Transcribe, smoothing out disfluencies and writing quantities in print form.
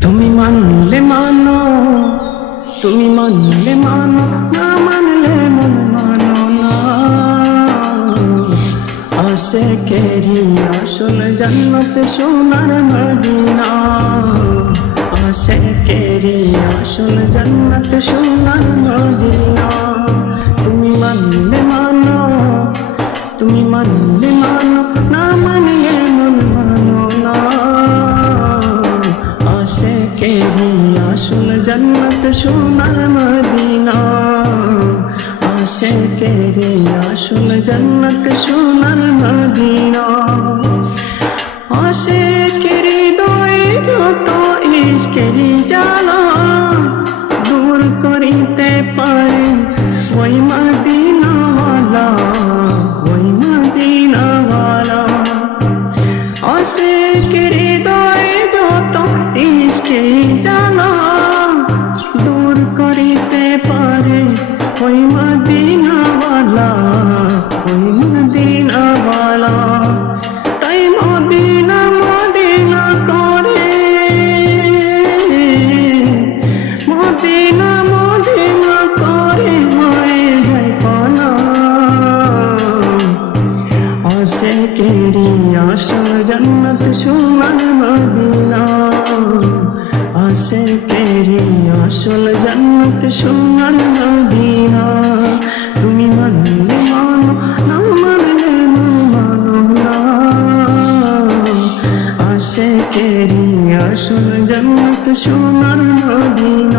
তুমি মানলে মানো, তুমি মানলে মানো, না মানলে মন মানো না। আশিকেরি আসল জান্নাত সোনার মদিনা, আশিকেরি আসল জান্নাত সোনার মদিনা। তুমি মানলে মানো, তুমি মানলে মানো, না মানলে মন মানো না। আশিকেরি আসল জান্নাত সোনার মদিনা, আশিকেরি আসল জান্নাত সোনার মদিনা। আশিকের হৃদয়ে যত ইশকেরি জ্বালা দূর করিতে পারে ওই মদিনাওয়ালা, ওই মদিনাওয়ালা। আশিকের হৃদয়ে যত ইশকেরি জ্বালা দূর করিতে পারে ওই মদিনাওয়ালা, ওই মদিনাওয়ালা। তাই মদিনা মদিনা করে, মদিনা মদিনা করে হয়ে যায় ফানা। আশিকেরি আসল জান্নাত সোনার মদিনা, আশিকেরি আসল জান্নাত সোনার মদিনা। তুমি মানলে মানো, না মানলে মানো না। আশিকেরি আসল জান্নাত সোনার মদিনা।